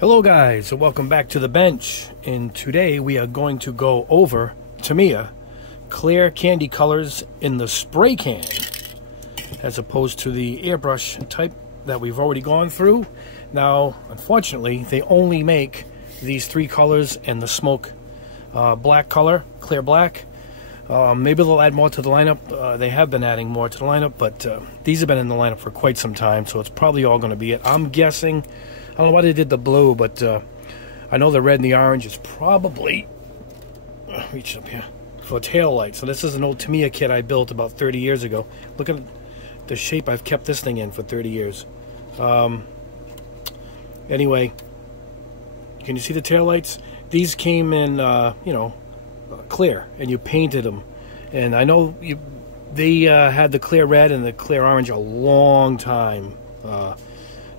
Hello guys, and welcome back to the bench. And today we are going to go over Tamiya clear candy colors in the spray can, as opposed to the airbrush type that we've already gone through. Now, unfortunately, they only make these three colors and the smoke black color, clear black. Maybe they'll add more to the lineup. They have been adding more to the lineup, but these have been in the lineup for quite some time, so it's probably all going to be it. I'm guessing, I don't know why they did the blue, but I know the red and the orange is probably, reach up here, for tail light. So this is an old Tamiya kit I built about 30 years ago. Look at the shape I've kept this thing in for 30 years. Anyway, can you see the tail lights? These came in, clear, and you painted them. And I know they had the clear red and the clear orange a long time.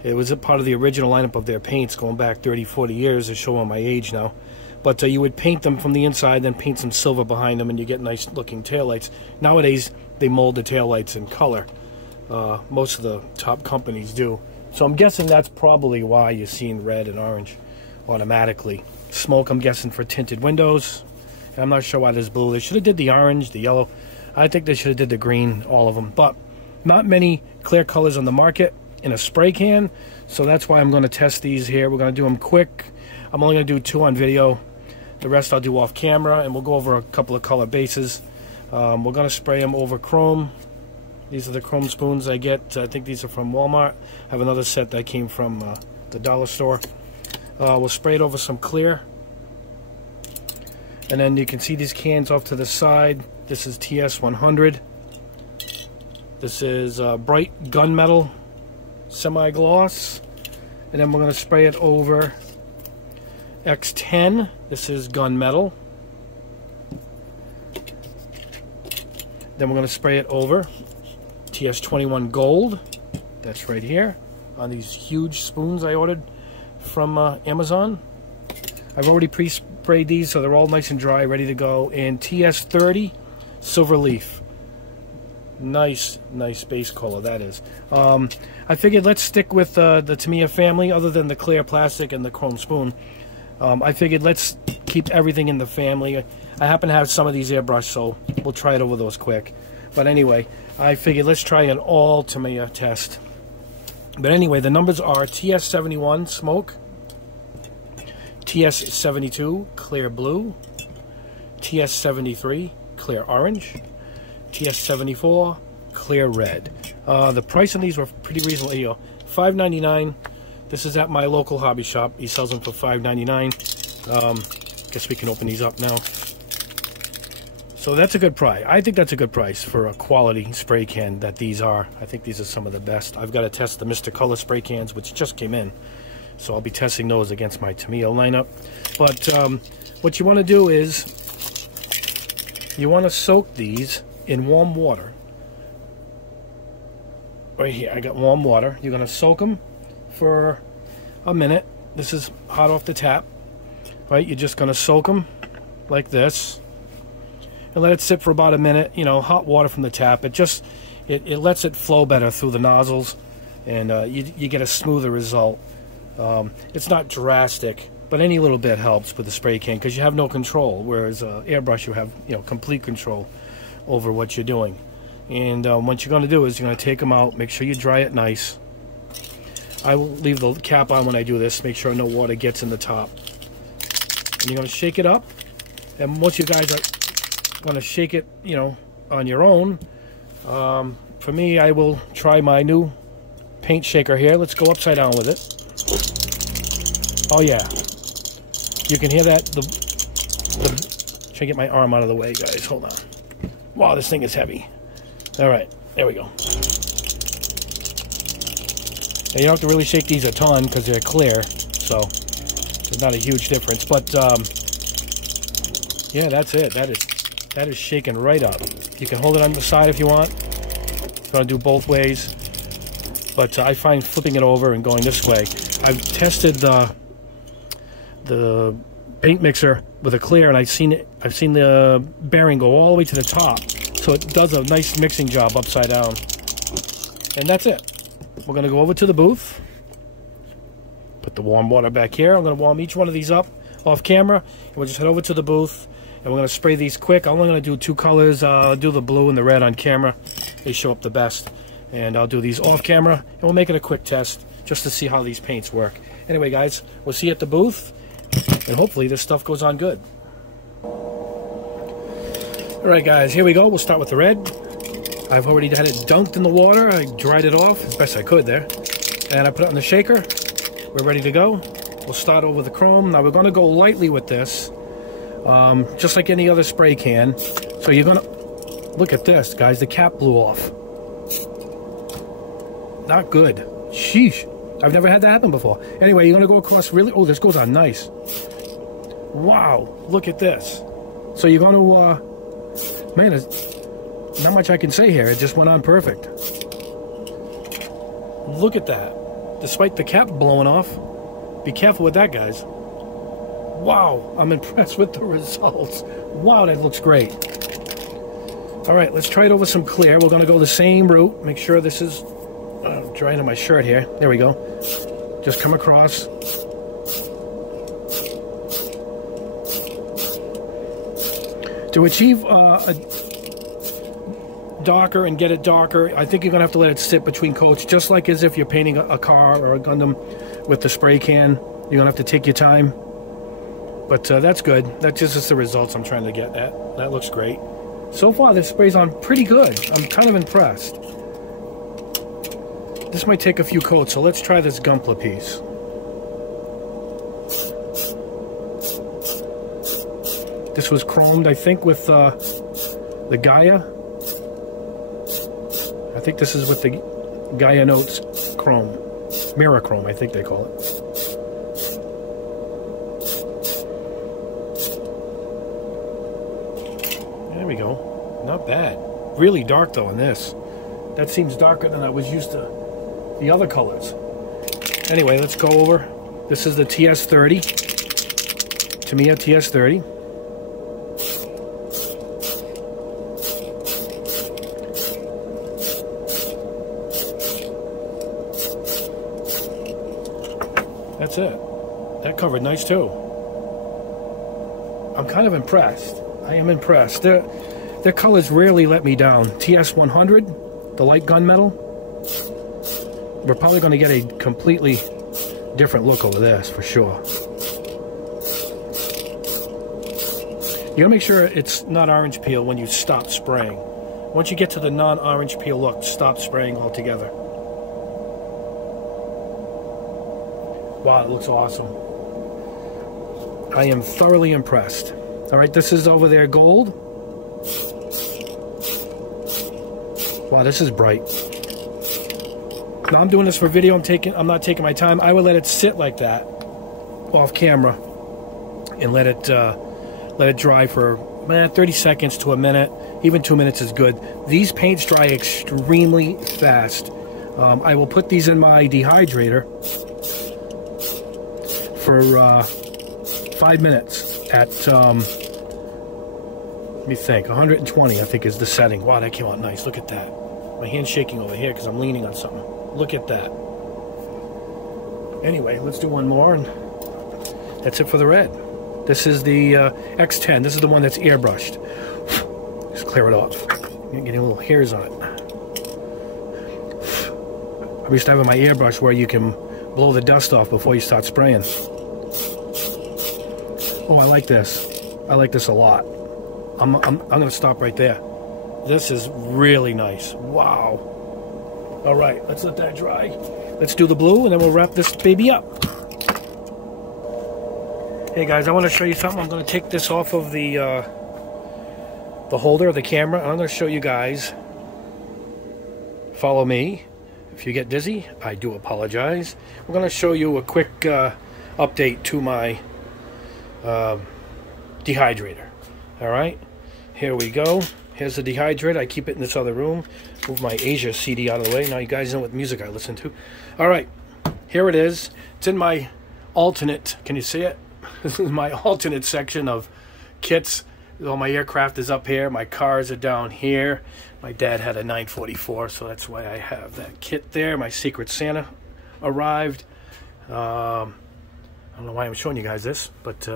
It was a part of the original lineup of their paints going back 30, 40 years. They show on my age now. But you would paint them from the inside, then paint some silver behind them, and you get nice looking taillights. Nowadays, they mold the taillights in color. Most of the top companies do. So I'm guessing that's probably why you're seeing red and orange automatically. Smoke, I'm guessing, for tinted windows. And I'm not sure why there's blue. They should have did the orange, the yellow. I think they should have did the green, all of them. But not many clear colors on the market in a spray can, so that's why I'm going to test these here. We're going to do them quick. I'm only going to do 2 on video. The rest I'll do off camera, and we'll go over a couple of color bases. We're going to spray them over chrome. These are the chrome spoons I get. I think these are from Walmart. I have another set that came from the dollar store. We'll spray it over some clear. And then you can see these cans off to the side. This is TS100. This is bright gunmetal semi-gloss. And then we're going to spray it over X10. This is gunmetal. Then we're going to spray it over TS21 gold. That's right here on these huge spoons I ordered from Amazon. I've already pre-sprayed these, so they're all nice and dry, ready to go. And TS30 silver leaf. Nice base color that is. I figured let's stick with the Tamiya family, other than the clear plastic and the chrome spoon. I figured let's keep everything in the family. I happen to have some of these airbrushed, so we'll try it over those quick. But anyway, I figured let's try an all Tamiya test. But anyway, the numbers are TS71 smoke, TS72 clear blue, TS73 clear orange, TS74 clear red. The price on these were pretty reasonable. Here, $5.99. This is at my local hobby shop. He sells them for $5.99. Guess we can open these up now. So that's a good price. I think that's a good price for a quality spray can that these are. I think these are some of the best. I've got to test the Mr. Color spray cans, which just came in. So I'll be testing those against my Tamiya lineup. But what you want to do is you want to soak these in warm water. Right here, I got warm water. You're going to soak them for a minute. This is hot off the tap. Right, you're just going to soak them like this and let it sit for about a minute. You know, hot water from the tap. It just it lets it flow better through the nozzles, and you get a smoother result. It's not drastic, but any little bit helps with the spray can because you have no control. Whereas airbrush, you have complete control over what you're doing. And what you're going to do is you're going to take them out. Make sure you dry it nice. I will leave the cap on when I do this. Make sure no water gets in the top. And you're going to shake it up. And most of you guys are going to shake it, on your own. For me, I will try my new paint shaker here. Let's go upside down with it. Oh yeah, you can hear that. Try to get my arm out of the way, guys. Hold on. Wow, this thing is heavy. All right, there we go. And you don't have to really shake these a ton because they're clear, so there's not a huge difference. But yeah, that's it. That is shaking right up. You can hold it on the side if you want. If you want to do both ways. But I find flipping it over and going this way. I've tested the paint mixer with a clear, and I've seen the bearing go all the way to the top, so it does a nice mixing job upside down. And that's it. We're going to go over to the booth, Put the warm water back here. I'm going to warm each one of these up off camera. And we'll just head over to the booth. And we're going to spray these quick. I'm only going to do 2 colors. I'll do the blue and the red on camera. They show up the best. And I'll do these off camera. And we'll make it a quick test just to see how these paints work. Anyway, guys, we'll see you at the booth. And hopefully this stuff goes on good. Alright, guys, here we go. We'll start with the red. I've already had it dunked in the water. I dried it off as best I could there. And I put it in the shaker. We're ready to go. We'll start over the chrome. Now we're going to go lightly with this, just like any other spray can. So you're going to look at this, guys. The cap blew off. Not good. Sheesh. I've never had that happen before. Anyway, you're going to go across really. Oh, this goes on nice. Wow. Look at this. So you're going to, man, there's not much I can say here. It just went on perfect. Look at that. Despite the cap blowing off. Be careful with that, guys. Wow, I'm impressed with the results. Wow, that looks great. All right, let's try it over some clear. We're going to go the same route. Make sure this is drying on my shirt here. There we go. Just come across. To achieve a darker and get it darker, I think you're going to have to let it sit between coats, just like as if you're painting a car or a Gundam with the spray can. You're going to have to take your time. But that's good. That just is the results I'm trying to get at. That looks great. So far, this spray's on pretty good. I'm kind of impressed. This might take a few coats, so let's try this Gunpla piece. This was chromed, I think, with the Gaia. I think this is with the Gaia Notes chrome. Mirror chrome, I think they call it. There we go. Not bad. Really dark, though, in this. That seems darker than I was used to the other colors. Anyway, let's go over. This is the TS30. Tamiya TS30. That's it. That covered nice too. I'm kind of impressed. I am impressed. Their colors rarely let me down. TS100, the light gunmetal. We're probably going to get a completely different look over this for sure. You gotta make sure it's not orange peel when you stop spraying. Once you get to the non-orange peel look, stop spraying altogether. Wow, it looks awesome. I am thoroughly impressed. All right, this is over there gold. Wow, this is bright. Now I'm doing this for video. I'm not taking my time. I would let it sit like that off camera and let it dry for 30 seconds to a minute. Even 2 minutes is good. These paints dry extremely fast. I will put these in my dehydrator for 5 minutes at, let me think, 120 I think is the setting. Wow, that came out nice. Look at that. My hand's shaking over here because I'm leaning on something. Look at that. Anyway, let's do one more, and that's it for the red. This is the X10. This is the one that's airbrushed. Just clear it off. You're getting little hairs on it. I'm used to having my airbrush where you can blow the dust off before you start spraying. Oh, I like this. I like this a lot. I'm going to stop right there. This is really nice. Wow. All right, let's let that dry. Let's do the blue, and then we'll wrap this baby up. Hey guys, I want to show you something. I'm going to take this off of the holder of the camera. I'm going to show you guys. Follow me. If you get dizzy, I do apologize. We're going to show you a quick update to my dehydrator. All right, here we go. Here's the dehydrator. I keep it in this other room. Move my Asia CD out of the way. Now you guys know what music I listen to. All right, here it is. It's in my alternate. Can you see it? This is my alternate section of kits. All my aircraft is up here. My cars are down here. My dad had a 944, so that's why I have that kit there. My Secret Santa arrived. don't know why I'm showing you guys this, but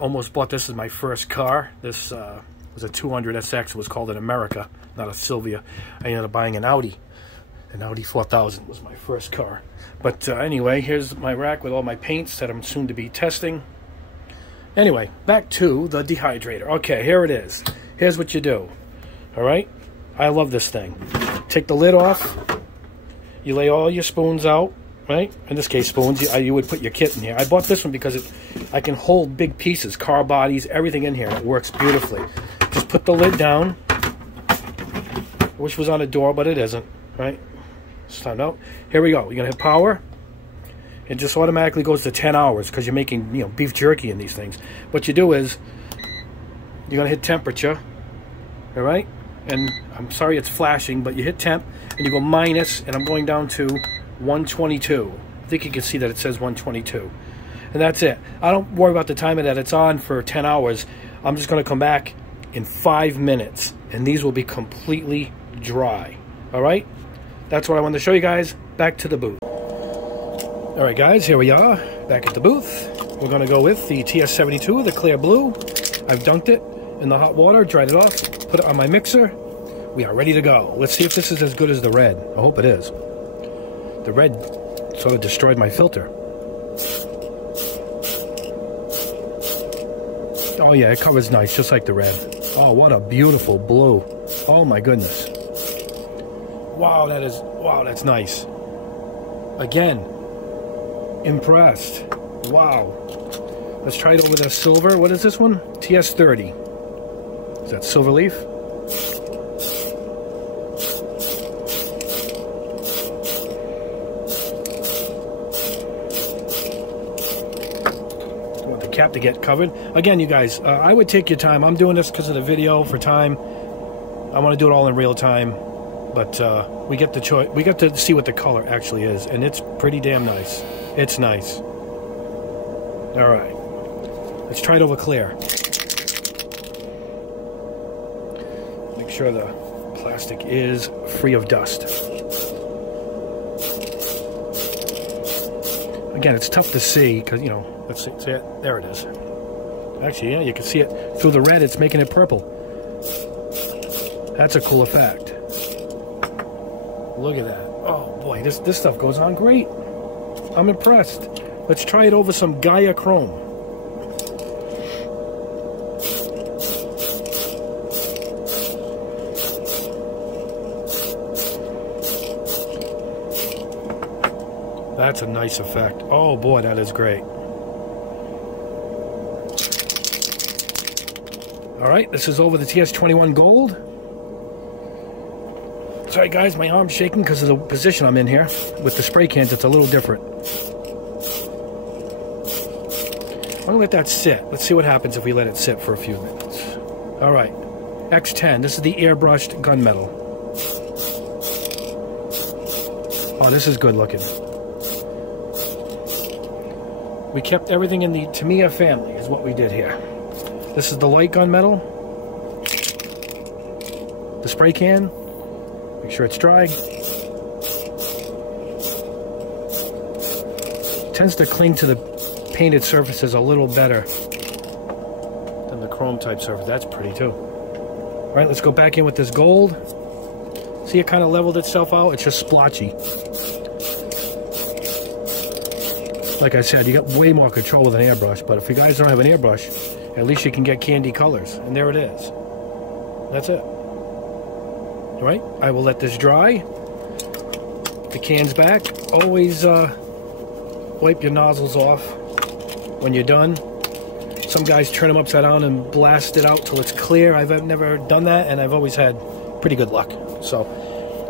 almost bought this as my first car. This was a 200 SX. It was called an America, not a Sylvia. I ended up buying an Audi. An Audi 4000 was my first car. But anyway, here's my rack with all my paints that I'm soon to be testing. Anyway, back to the Dehydrator. Okay, here it is. Here's what you do. All right? I love this thing. Take the lid off. You lay all your spoons out, right? In this case, spoons. You would put your kit in here. I bought this one because I can hold big pieces, car bodies, everything in here. It works beautifully. Just put the lid down. I wish it was on a door, but it isn't, right? It's time out. Here we go. You're going to hit power. It just automatically goes to 10 hours because you're making, you know, beef jerky in these things. What you do is you're going to hit temperature, all right? And I'm sorry it's flashing, but you hit temp and you go minus, and I'm going down to 122. I think you can see that it says 122. And that's it. I don't worry about the time that it's on for 10 hours. I'm just going to come back in 5 minutes, and these will be completely dry, all right? That's what I wanted to show you guys. Back to the booth. All right, guys, here we are, back at the booth. We're going to go with the TS72, the clear blue. I've dunked it in the hot water, dried it off, put it on my mixer. We are ready to go. Let's see if this is as good as the red. I hope it is. The red sort of destroyed my filter. Oh, yeah, it covers nice, just like the red. Oh, what a beautiful blue. Oh, my goodness. Wow, that's nice. Again, impressed. Wow. Let's try it over the silver. What is this one? TS30. Is that silver leaf? I want the cap to get covered. Again, you guys, I would take your time. I'm doing this because of the video for time. I want to do it all in real time. But we get the choice. We get to see what the color actually is, and it's pretty damn nice. It's nice. All right, let's try it over clear. Make sure the plastic is free of dust. Again, it's tough to see because, you know, let's see it. There it is. Actually, yeah, you can see it through the red. It's making it purple. That's a cool effect. Look at that. Oh boy, this stuff goes on great. I'm impressed. Let's try it over some Gaia Chrome. That's a nice effect. Oh boy, that is great. All right, this is over the TS21 Gold. Sorry guys, my arm's shaking because of the position I'm in here. With the spray cans, it's a little different. I'm gonna let that sit. Let's see what happens if we let it sit for a few minutes. All right, X10, this is the airbrushed gunmetal. Oh, this is good looking. We kept everything in the Tamiya family is what we did here. This is the light gunmetal. The spray can. Make sure it's dry. Tends to cling to the painted surfaces a little better than the chrome type surface. That's pretty too. All right, let's go back in with this gold. See, it kind of leveled itself out. It's just splotchy. Like I said, you got way more control with an airbrush, but if you guys don't have an airbrush, at least you can get candy colors. And there it is. That's it. All right, I will let this dry. The can's back. Always wipe your nozzles off when you're done. Some guys turn them upside down and blast it out till it's clear. I've never done that, and I've always had pretty good luck. So,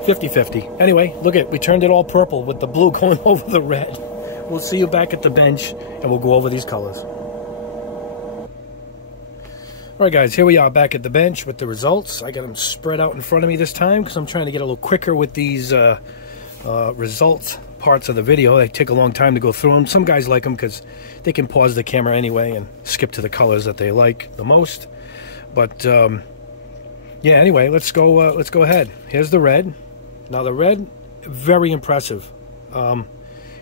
50-50. Anyway, look at, we turned it all purple with the blue going over the red. We'll see you back at the bench, and we'll go over these colors. All right, guys, here we are back at the bench with the results. I got them spread out in front of me this time because I'm trying to get a little quicker with these results parts of the video. They take a long time to go through them. Some guys like them because they can pause the camera anyway and skip to the colors that they like the most. But yeah, anyway, let's go ahead. Here's the red. Now the red, very impressive.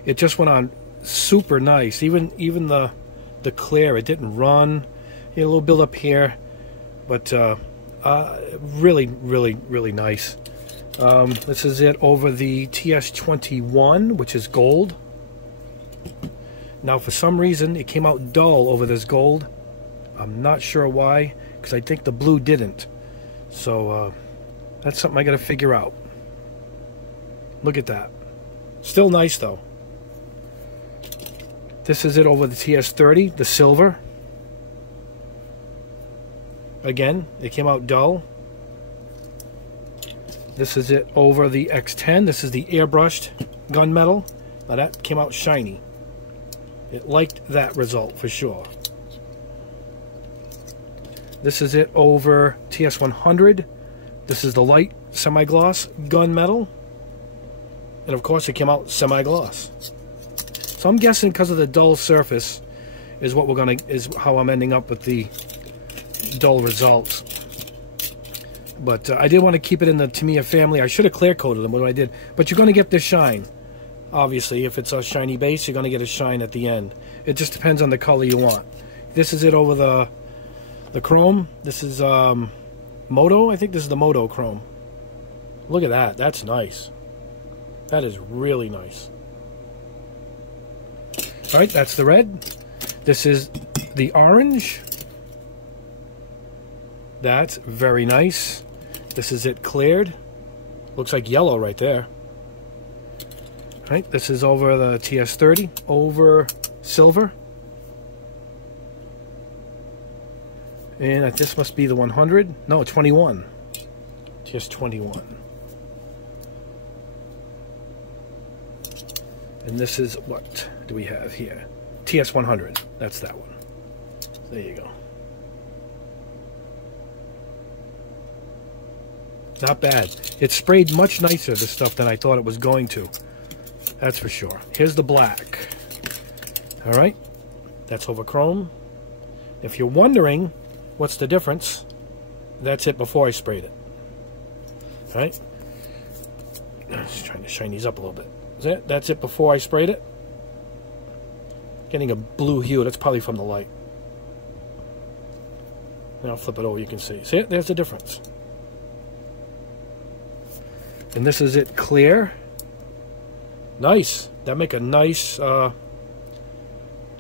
It just went on super nice. Even the clear, it didn't run. You had a little build up here, but really, really, really nice. This is it over the TS21, which is gold. Now, for some reason, it came out dull over this gold. I'm not sure why, because I think the blue didn't. So that's something I got to figure out. Look at that. Still nice, though. This is it over the TS30, the silver. Again, it came out dull. This is it over the X10. This is the airbrushed gunmetal. Now that came out shiny. It liked that result for sure. This is it over TS100. This is the light semi-gloss gunmetal. And of course it came out semi-gloss. So I'm guessing because of the dull surface is how I'm ending up with the dull results. But I did want to keep it in the Tamiya family. I should have clear coated them, what I did. But you're going to get this shine. Obviously, if it's a shiny base, you're going to get a shine at the end. It just depends on the color you want. This is it over the chrome. This is Moto. I think this is the Moto chrome. Look at that. That's nice. That is really nice. All right, that's the red. This is the orange. That's very nice. This is it cleared. Looks like yellow right there. All right, this is over the TS30, over silver. And this must be the 100. No, 21. TS21. And this is, what do we have here? TS100. That's that one. There you go. Not bad. It sprayed much nicer, this stuff, than I thought it was going to. That's for sure. Here's the black. All right. That's over chrome. If you're wondering what's the difference, that's it before I sprayed it. All right. I'm just trying to shine these up a little bit. That's it before I sprayed it. Getting a blue hue. That's probably from the light. And I'll flip it over. You can see. See it? There's the difference. And this is it clear. Nice. That make a nice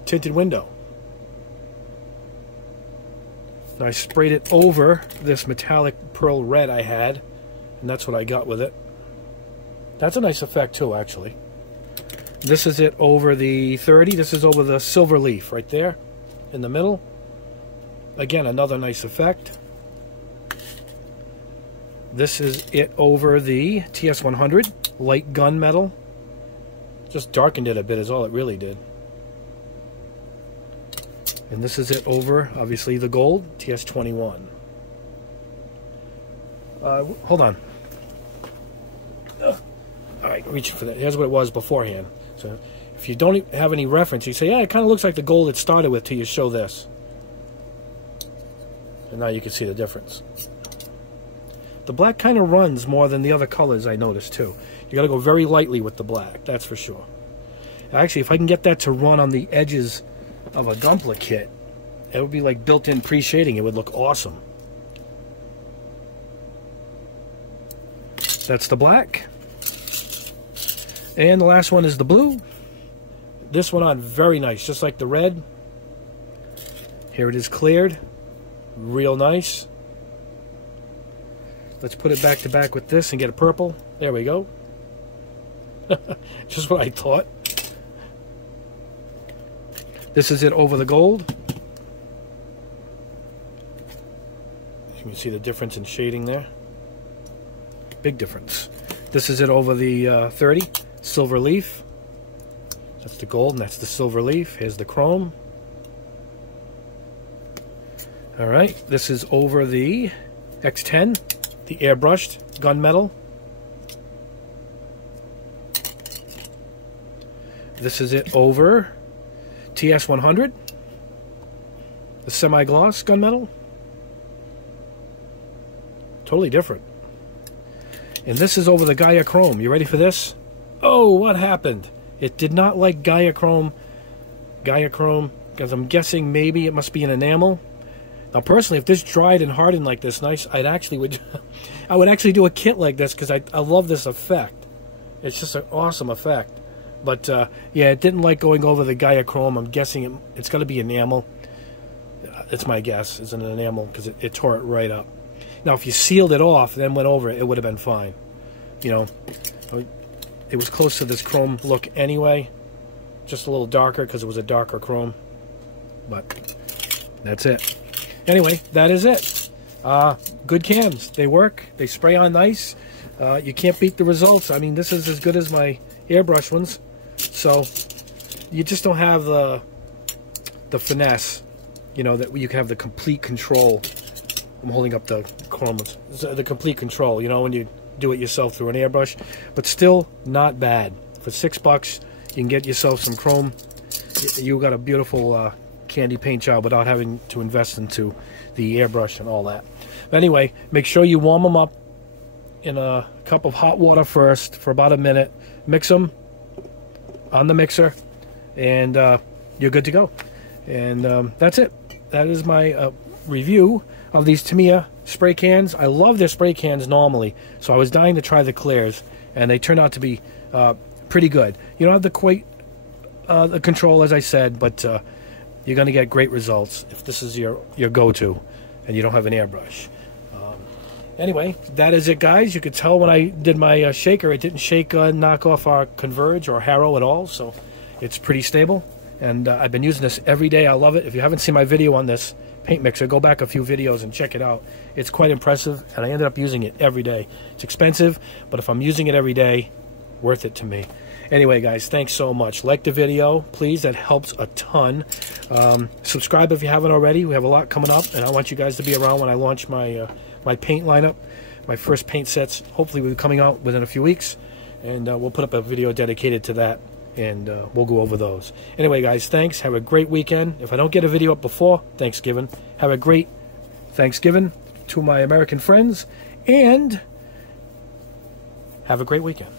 tinted window. I sprayed it over this metallic pearl red I had, and that's what I got with it. That's a nice effect too, actually. This is it over the 30. This is over the silver leaf right there in the middle. Again, another nice effect. This is it over the TS100, light gunmetal. Just darkened it a bit is all it really did. And this is it over, obviously, the gold, TS21. Hold on. All right, reaching for that. Here's what it was beforehand. So if you don't have any reference, you say, yeah, it kind of looks like the gold it started with till you show this. And now you can see the difference. The black kind of runs more than the other colors, I noticed, too. You got to go very lightly with the black, that's for sure. Actually, if I can get that to run on the edges of a Gunpla kit, it would be like built-in pre-shading. It would look awesome. That's the black. And the last one is the blue. This one on very nice, just like the red. Here it is cleared. Real nice. Let's put it back to back with this and get a purple. There we go. Just what I thought. This is it over the gold. You can see the difference in shading there. Big difference. This is it over the 30. Silver leaf. That's the gold and that's the silver leaf. Here's the chrome. Alright, this is over the X10. The airbrushed gunmetal. This is it over TS100. The semi-gloss gunmetal. Totally different. And this is over the Gaia Chrome. You ready for this? Oh, what happened? It did not like Gaiachrome, because I'm guessing maybe it must be an enamel. Now, personally, if this dried and hardened like this, nice, I would actually do a kit like this, because I love this effect. It's just an awesome effect. But yeah, it didn't like going over the Gaiachrome. I'm guessing it's going to be enamel. That's my guess. It's an enamel, because it tore it right up. Now, if you sealed it off and then went over it, it would have been fine. You know, it was close to this chrome look anyway. Just a little darker, because it was a darker chrome. But that's it. Anyway, that is it. Good cans. They work. They spray on nice. You can't beat the results. I mean, this is as good as my airbrush ones. So you just don't have the finesse, you know, that you can have the complete control. I'm holding up the chrome ones. The complete control, you know, when you do it yourself through an airbrush. But still not bad. For $6, you can get yourself some chrome. You got a beautiful candy paint job without having to invest into the airbrush and all that. But anyway, make sure you warm them up in a cup of hot water first for about a minute. Mix them on the mixer, and you're good to go. And that's it. That is my review of these Tamiya spray cans. I love their spray cans normally, so I was dying to try the clears, and they turned out to be pretty good. You don't have the control, as I said, but you're going to get great results if this is your go-to and you don't have an airbrush. Anyway, that is it, guys. You could tell when I did my shaker, it didn't shake knock off our Converge or Harrow at all, so it's pretty stable. And I've been using this every day. I love it. If you haven't seen my video on this paint mixer, go back a few videos and check it out. It's quite impressive, and I ended up using it every day. It's expensive, but if I'm using it every day, worth it to me. Anyway, guys, thanks so much. Like the video, please. That helps a ton. Subscribe if you haven't already. We have a lot coming up, and I want you guys to be around when I launch my my paint lineup. My first paint sets hopefully will be coming out within a few weeks, and we'll put up a video dedicated to that, and we'll go over those. Anyway, guys, thanks. Have a great weekend. If I don't get a video up before Thanksgiving, have a great Thanksgiving to my American friends, and have a great weekend.